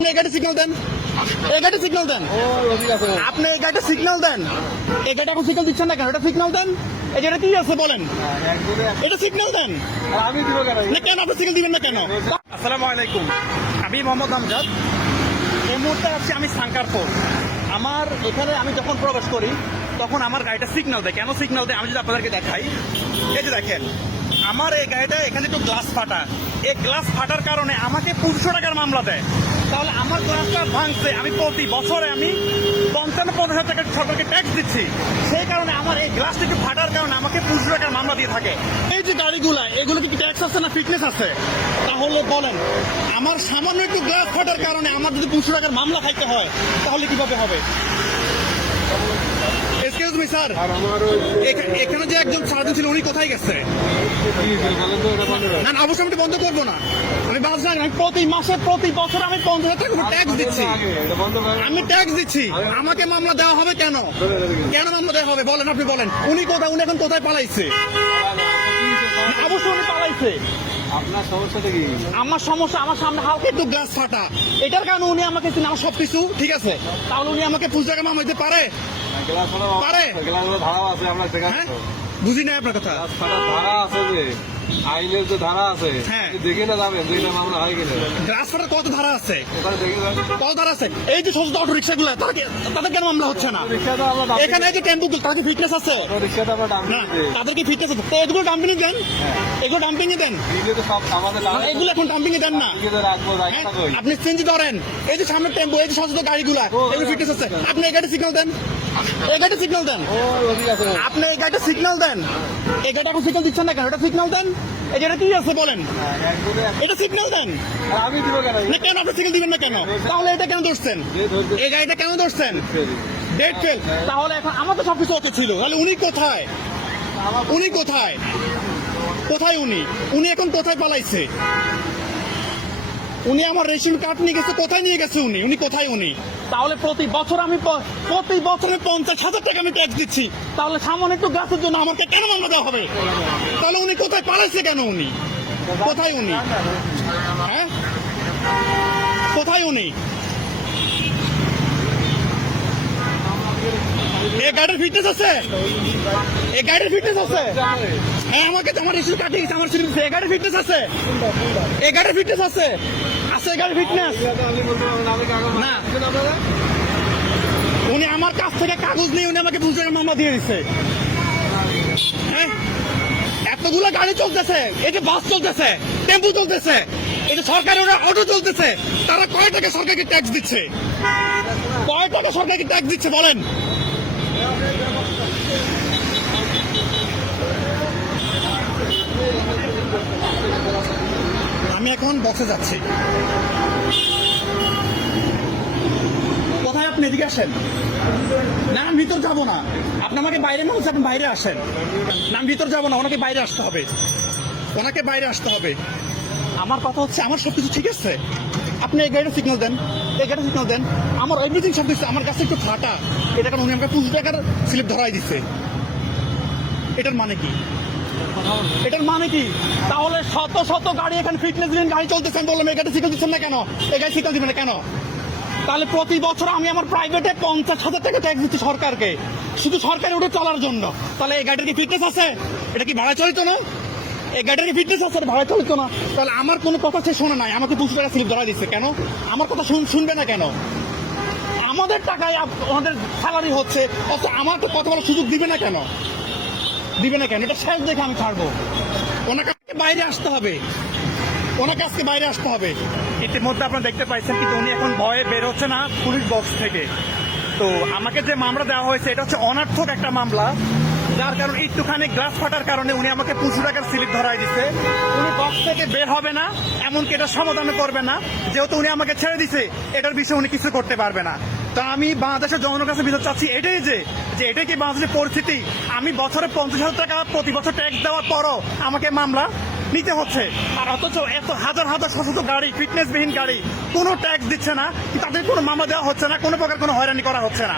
আপনি সিগন্যাল দেন। সিগন্যাল দেন। আপনি সিগন্যাল দেন। এখন সিগন্যাল দিচ্ছেন না কেন? এটা সিগন্যাল দেন। এই যে কি আছে বলেন। এটা সিগন্যাল দেন। আমি দিব কেন? না কেন আপনি সিগন্যাল দিবেন না কেন? আসসালামু আলাইকুম। আমি মোহাম্মদ আমজাদ। এই মুহূর্তে আছি আমি সাঙ্কারপুর। আমার এখানে আমি যখন প্রবেশ করি তখন আমার গাড়িটা সিগন্যাল দেয়। কেন সিগন্যাল দেয়? আমি যদি আপনাদেরকে দেখাই। এই যে দেখেন। আমার এই গাড়িটা এখানে একটু গ্লাস ফাটা। এই গ্লাস ফাটার কারণে আমাকে পঁচিশশো টাকার মামলা দেয়। তাহলে আমার গ্লাসটা ভাঙছে। আমি প্রতি বছরে আমি পঞ্চান্ন, পঞ্চাশ হাজার টাকা সরকারকে ট্যাক্স দিচ্ছি। সেই কারণে আমার এই গ্লাসটা একটু ফাটার কারণে আমাকে পঁচিশশো টাকার মামলা দিয়ে থাকে। এই যে গাড়িগুলা, এগুলো কি ট্যাক্স আছে না ফিটনেস আছে? তাহলে বলেন, আমার সামান্য একটু গ্লাস ফাটার কারণে আমার যদি পঁচিশশো টাকার মামলা খাইতে হয়, তাহলে কীভাবে হবে? এক্সকিউজ মি স্যার এখানে যে একজন সারাদিন ছিল উনি কোথায় গেছে? না অবশ্যই আমি বন্ধ করব না। আমি বাস জানি আমি প্রতি মাসে প্রতি বছর আমি পঞ্চাশ হাজার টাকা ট্যাক্স দিচ্ছি। আমি ট্যাক্স দিচ্ছি। আমাকে মামলা দেওয়া হবে কেন? কেন মামলা দেওয়া হবে? বলেন আপনি বলেন। উনি কোথায় উনি এখন কোথায় পালাইছে? অবশ্যই উনি পালাইছে। আপনার সমস্যাটা কি? আমার সমস্যা আমার সামনে হালকা একটু গ্লাস ফাটা। এটার কারণে উনি আমাকে আমার সবকিছু ঠিক আছে? তাহলে উনি আমাকে পুজো মামলা দিতে পারে? পারে? গ্লাস আছে আমরা হ্যাঁ? বুঝি না আপনার কথা। ধারা আছে যে আইনের যে ধারা আছে হ্যাঁ। দেখে না যাবেন মামলা হয় কিনা। কত ধারা আছে? কত ধারা আছে? এই যে অটো রিক্সা গুলো তাদের কেন মামলা হচ্ছে না? এখানে এই যে টেম্পু তাদের ফিটনেস আছে? তাদের কি ফিটনেস আছে। এগুলো ডাম্পিং দেন। এগুলো ডাম্পিং দেন। এগুলো এখন ডাম্পিং দেন না। হ্যাঁ? আপনি চেঞ্জ ধরেন। এই যে সামনে টেম্পো এই যে সচেতন গাড়িগুলা এগুলো ফিটনেস আছে। আপনি এই গাড়ি সিগন্যাল দেন। এই গাড়ি সিগন্যাল দেন। আপনি এই গাড়িটা সিগন্যাল দেন। এই গাড়িটা এখন সিগন্যাল দিচ্ছেন না কেন? এটা সিগন্যাল দেন। এই যে এটা কি আছে বলেন? হ্যাঁ, এটা সিগন্যাল দেন। আমি দিব কেন? না কেন আপনি সিগন্যাল দিবেন না কেন? তাহলে এটা কেন ধরছেন? এই গাড়িটা কেন ধরছেন? ডেট ফেল তাহলে এখন আমার তো সবকিছু ওকে ছিল। তাহলে উনি কোথায়? উনি কোথায়? কোথায় উনি? উনি এখন কোথায় পালাইছে? উনি আমার রেশন কার্ড নিয়ে গেছে, কোথায় নিয়ে গেছে উনি? উনি কোথায় উনি? তাহলে প্রতি বছর আমি প্রতি বছরে পঞ্চাশ হাজার টাকা আমি ট্যাক্স দিচ্ছি। তাহলে সামান্য একটু গাছের জন্য আমাকে কেন মামলা দেওয়া হবে? তাহলে উনি কোথায় পালাইছে কেন উনি? কোথায় উনি? হ্যাঁ? কোথায় উনি? এ গাড়ির ফিটনেস আছে? এ গাড়ির ফিটনেস আছে? হ্যাঁ আমাকে তো আমার রেশন কার্ড আমার সিলিপ এ গাড়ির ফিটনেস আছে? এ গাড়ির ফিটনেস আছে? আছে এ গাড়ির ফিটনেস না। উনি আমার কাছ থেকে কাগজ নিয়ে উনি আমাকে বুঝতে মামলা দিয়ে দিচ্ছে হ্যাঁ? এতগুলো গাড়ি চলতেছে যে বাস চলতেছে, টেম্পু চলতেছে, এই যে সরকারি ওরা অটো চলতেছে, তারা কয় টাকা সরকারকে ট্যাক্স দিচ্ছে? কয় টাকা সরকারকে ট্যাক্স দিচ্ছে, বলেন আমি এখন বক্সে যাচ্ছি। কোথায় আপনি? এদিকে আসেন। না, আমি ভিতর যাব না। আপনি আমাকে বাইরে মানুষ আপনি বাইরে আসেন। না, আমি ভিতর যাব না, ওনাকে বাইরে আসতে হবে। ওনাকে বাইরে আসতে হবে। আমার কথা হচ্ছে, আমার সবকিছু ঠিক আছে। আপনি এই গাড়িটা সিগন্যাল দেন। এই গাড়িটা সিগন্যাল দেন। আমার এভরিথিং সব কিছু আমার কাছে একটু ফাটা। এটা কারণ উনি আমাকে পঁচিশ টাকার স্লিপ ধরাই দিচ্ছে এটার মানে কি? এটার মানে কি? তাহলে শত শত গাড়ি এখানে ফিটনেস গাড়ি চলতেছেন বললাম গাড়ি সিগন্যাল দিচ্ছেন না কেন? গাড়ি সিগন্যাল দিবেন না কেন? তাহলে প্রতি বছর আমি আমার প্রাইভেটে পঞ্চাশ হাজার টাকা ট্যাক্স দিচ্ছি সরকারকে। শুধু সরকারি ওটা চলার জন্য। তাহলে এই গাড়ির কি ফিটনেস আছে? এটা কি ভাড়া চলিত না? এই গাড়ির কি ফিটনেস আছে? ভাড়া চলিত না। তাহলে আমার কোনো কথা সে শোনে নাই। আমাকে দুশো টাকা স্লিপ ধরা দিচ্ছে। কেন? আমার কথা শুন- শুনবে না কেন? আমাদের টাকায় আমাদের স্যালারি হচ্ছে, অথচ আমাকে কত বড় সুযোগ দিবে না কেন? দিবে না কেন? এটা শেষ দেখে আমি ছাড়বো। ওনাকে বাইরে আসতে হবে। ওনাকে আজকে বাইরে আসতে হবে। ইতিমধ্যে আপনারা দেখতে পাইছেন কিন্তু উনি এখন ভয়ে বের হচ্ছে না পুলিশ বক্স থেকে। তো আমাকে যে মামলা দেওয়া হয়েছে, এটা হচ্ছে অনার্থক একটা মামলা। যার কারণে একটুখানি গ্লাস ফাটার কারণে উনি আমাকে পঁচিশ টাকার স্লিপ ধরাই দিচ্ছে উনি বক্স থেকে বের হবে না, এমনকি এটা সমাধান করবে না। যেহেতু উনি আমাকে ছেড়ে দিছে, এটার বিষয়ে উনি কিছু করতে পারবে না। তা আমি বাংলাদেশের জনগণের কাছে বিচার চাচ্ছি এটাই যে যে এটাই কি বাংলাদেশের পরিস্থিতি? আমি বছরে পঞ্চাশ হাজার টাকা প্রতি বছর ট্যাক্স দেওয়ার পরও আমাকে মামলা নিতে হচ্ছে। আর অথচ এত হাজার হাজার শত গাড়ি ফিটনেসবিহীন গাড়ি, কোনো ট্যাক্স দিচ্ছে না, তাদের কোনো মামলা দেওয়া হচ্ছে না, কোনো প্রকার কোনো হয়রানি করা হচ্ছে না।